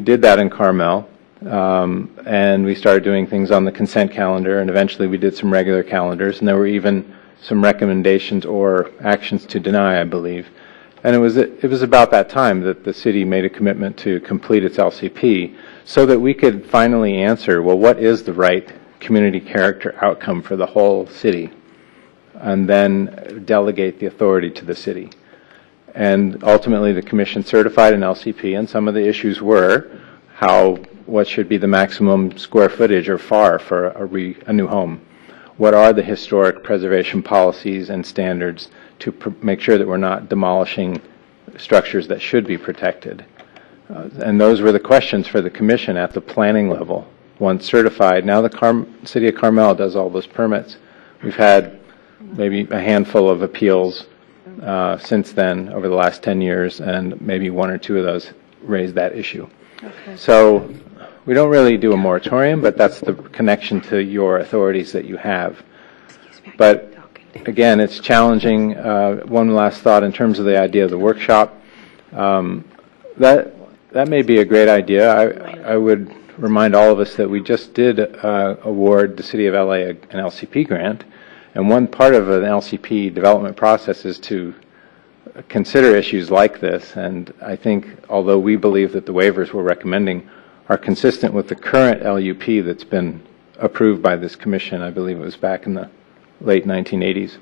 we did that in Carmel, and we started doing things on the consent calendar, and eventually we did some regular calendars, and there were even some recommendations or actions to deny, I believe. And it was about that time that the city made a commitment to complete its LCP so that we could finally answer, well, what is the right community character outcome for the whole city? And then delegate the authority to the city. And ultimately the commission certified an LCP, and some of the issues were what should be the maximum square footage or FAR for a new home? What are the historic preservation policies and standards to make sure that we're not demolishing structures that should be protected? And those were the questions for the commission at the planning level. Once certified, now the city of Carmel does all those permits. We've had maybe a handful of appeals since then over the last 10 years, and maybe one or two of those raised that issue. Okay. So we don't really do a moratorium, but that's the connection to your authorities that you have. But again, it's challenging. One last thought in terms of the idea of the workshop. That may be a great idea. I would remind all of us that we just did award the City of LA an LCP grant, and one part of an LCP development process is to consider issues like this. And I think, although we believe that the waivers we're recommending are consistent with the current LUP that's been approved by this commission, I believe it was back in the late 1980s,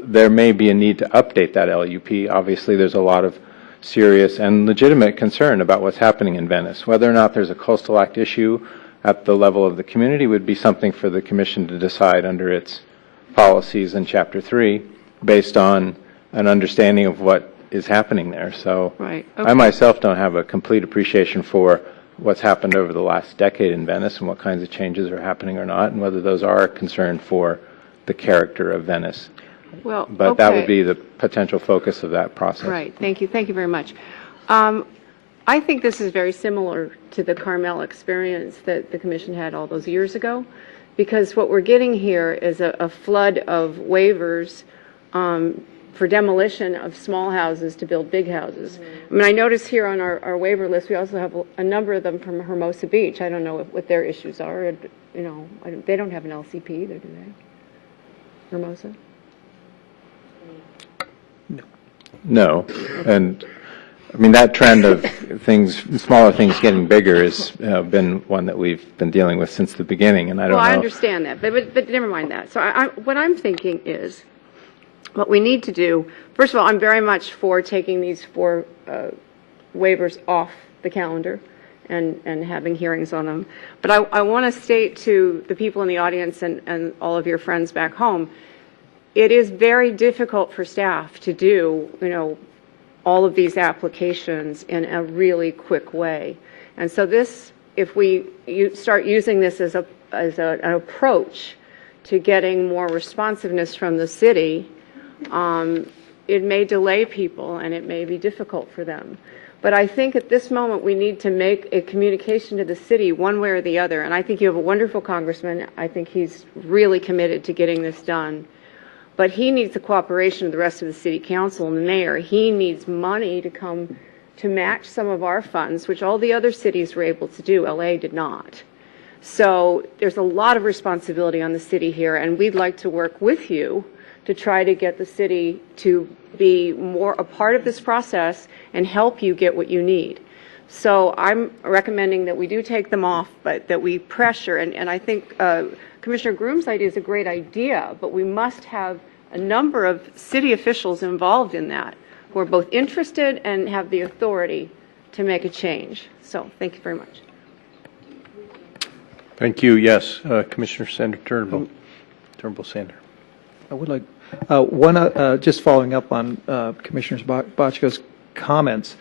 there may be a need to update that LUP. Obviously, there's a lot of serious and legitimate concern about what's happening in Venice. Whether or not there's a Coastal Act issue at the level of the community would be something for the commission to decide under its policies in Chapter 3 based on an understanding of what is happening there. So right. Okay. I myself don't have a complete appreciation for what's happened over the last decade in Venice and what kinds of changes are happening or not, and whether those are a concern for the character of Venice. Well, but okay. That would be the potential focus of that process. Right. Thank you. Thank you very much. I think this is very similar to the Carmel experience that the commission had all those years ago, because what we're getting here is a flood of waivers for demolition of small houses to build big houses. I mean, I notice here on our waiver list, we also have a number of them from Hermosa Beach. I don't know what their issues are. You know, they don't have an LCP either, do they? Hermosa? No. And I mean, that trend of smaller things getting bigger has been one that we've been dealing with since the beginning, and I don't know. Well, I understand that, but never mind that. So what I'm thinking is, what we need to do, first of all, I'm very much for taking these 4 waivers off the calendar and having hearings on them. But I want to state to the people in the audience and all of your friends back home, it is very difficult for staff to do, all of these applications in a really quick way. And so if we start using this as an approach to getting more responsiveness from the city, it may delay people and it may be difficult for them. But I think at this moment we need to make a communication to the city one way or the other. And I think you have a wonderful congressman. I think he's really committed to getting this done. But he needs the cooperation of the rest of the city council and the mayor. He needs money to come to match some of our funds, which all the other cities were able to do. LA did not. So there's a lot of responsibility on the city here, and we'd like to work with you to try to get the city to be more a part of this process and help you get what you need. So I'm recommending that we do take them off, but that we pressure, and I think Commissioner Groom's idea is a great idea, but we must have a number of city officials involved in that who are both interested and have the authority to make a change. So thank you very much. Thank you. Yes, Commissioner Senator Turnbull-Sander. I would like one, just following up on Commissioner Bochco's comments.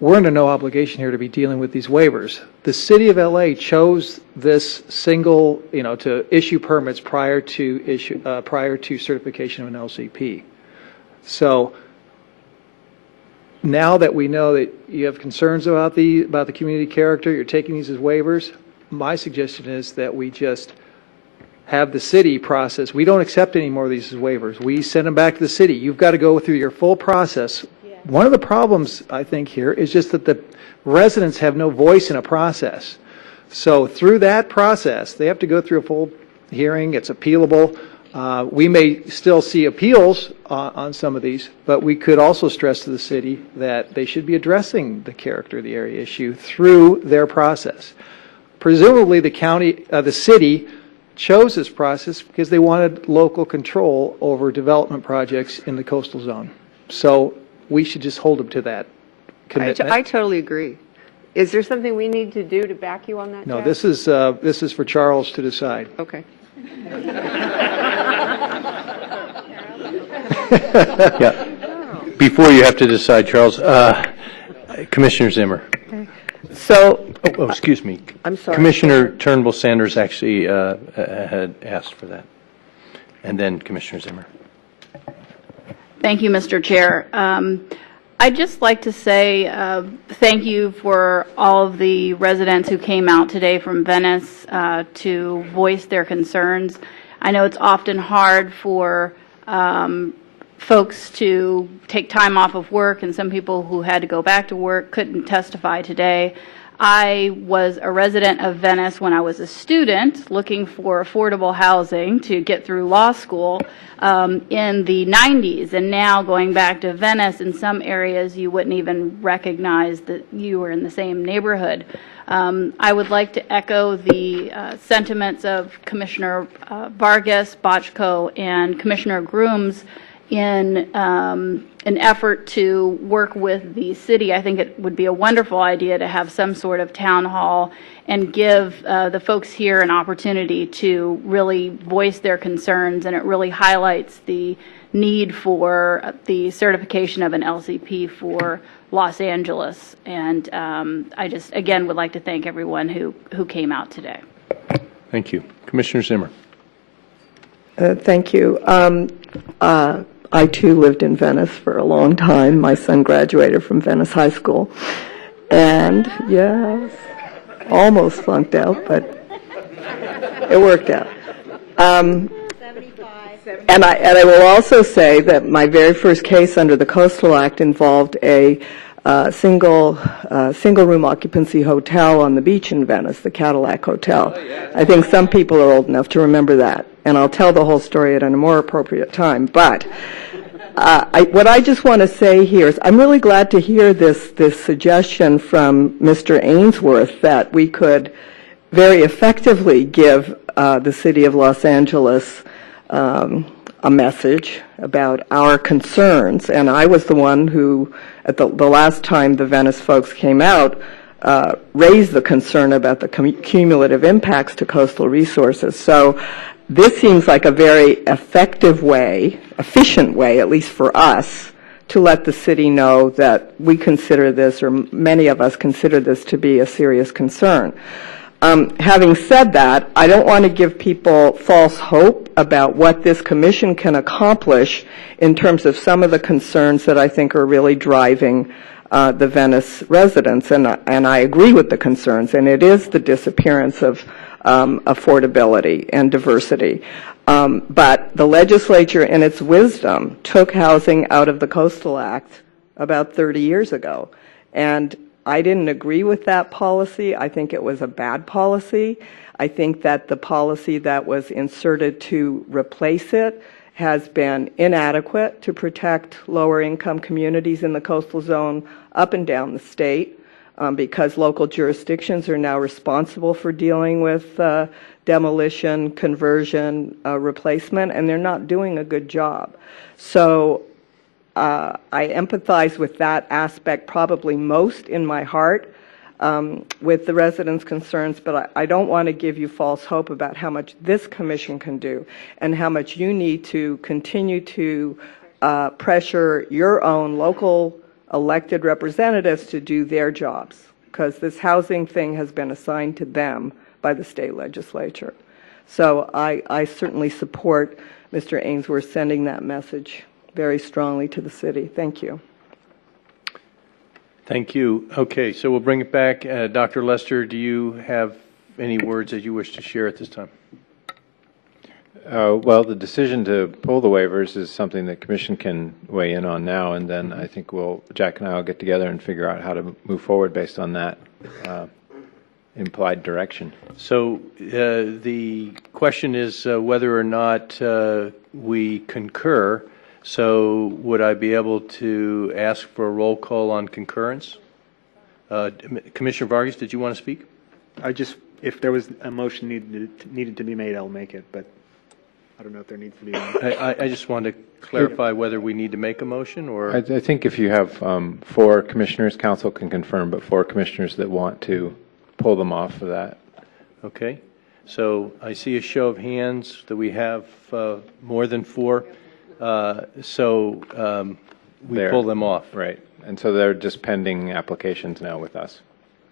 We're under no obligation here to be dealing with these waivers. The City of LA chose this single, to issue permits prior to certification of an LCP. So now that we know that you have concerns about the community character, you're taking these as waivers. My suggestion is that we just have the city process. We don't accept any more of these as waivers. We send them back to the city. You've got to go through your full process one of the problems, I think, here is just that the residents have no voice in a process. So through that process, they have to go through a full hearing. It's appealable. We may still see appeals on some of these, but we could also stress to the city that they should be addressing the character of the area issue through their process. Presumably, the city chose this process because they wanted local control over development projects in the coastal zone. So we should just hold them to that commitment. I totally agree. Is there something we need to do to back you on that, No, Jack? this is for Charles to decide. Okay. Yeah. Before you have to decide, Charles, Commissioner Zimmer. So, Oh, excuse me. I'm sorry. Commissioner Turnbull Sanders actually had asked for that. And then Commissioner Zimmer. Thank you, Mr. Chair. I'd just like to say thank you for all of the residents who came out today from Venice to voice their concerns. I know it's often hard for folks to take time off of work, and some people who had to go back to work couldn't testify today. I was a resident of Venice when I was a student looking for affordable housing to get through law school in the 90s, and now going back to Venice, in some areas you wouldn't even recognize that you were in the same neighborhood. I would like to echo the sentiments of Commissioner Vargas, Bochco, and Commissioner Grooms in an effort to work with the city. I think it would be a wonderful idea to have some sort of town hall and give the folks here an opportunity to really voice their concerns, and it really highlights the need for the certification of an LCP for Los Angeles. And I just, again, would like to thank everyone who came out today. Thank you. Commissioner Zimmer. Thank you. I, too, lived in Venice for a long time. My son graduated from Venice High School. And, yes, almost flunked out, but it worked out. And I will also say that my very first case under the Coastal Act involved a single-room occupancy hotel on the beach in Venice, the Cadillac Hotel. I think some people are old enough to remember that, and I'll tell the whole story at a more appropriate time. But what I just want to say here is I'm really glad to hear this suggestion from Mr. Ainsworth that we could very effectively give the city of Los Angeles a message about our concerns. And I was the one who, at the last time the Venice folks came out, raised the concern about the cumulative impacts to coastal resources. So this seems like a very effective way, efficient way, at least for us, to let the city know that we consider this, or many of us consider this to be a serious concern. Having said that, I don't want to give people false hope about what this commission can accomplish in terms of some of the concerns that I think are really driving the Venice residents, and I agree with the concerns, and it is the disappearance of affordability and diversity. But the legislature, in its wisdom, took housing out of the Coastal Act about 30 years ago, and I didn't agree with that policy. I think it was a bad policy. I think that the policy that was inserted to replace it has been inadequate to protect lower income communities in the coastal zone up and down the state, because local jurisdictions are now responsible for dealing with demolition, conversion, replacement, and they're not doing a good job. So I empathize with that aspect probably most in my heart with the residents' concerns, but I don't want to give you false hope about how much this commission can do and how much you need to continue to pressure your own local elected representatives to do their jobs, because this housing thing has been assigned to them by the state legislature. So I certainly support Mr. Ainsworth sending that message very strongly to the city. Thank you. Thank you. Okay, so we'll bring it back. Dr. Lester, do you have any words that you wish to share at this time? Well, the decision to pull the waivers is something the commission can weigh in on now, and then I think Jack and I will get together and figure out how to move forward based on that implied direction. So the question is whether or not we concur. So would I be able to ask for a roll call on concurrence? Commissioner Vargas, did you want to speak? If there was a motion needed to be made, I'll make it, but I don't know if there needs to be one. I just wanted to clarify whether we need to make a motion or. I think if you have 4 commissioners, council can confirm, but 4 commissioners that want to pull them off of that. Okay. So I see a show of hands that we have more than 4. So we There. pull them off. Right. And so they're just pending applications now with us.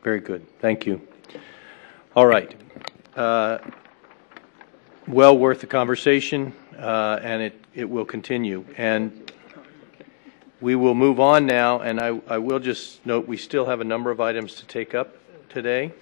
Very good. Thank you. All right. Well worth the conversation, and it will continue. And we will move on now, and I will just note we still have a number of items to take up today.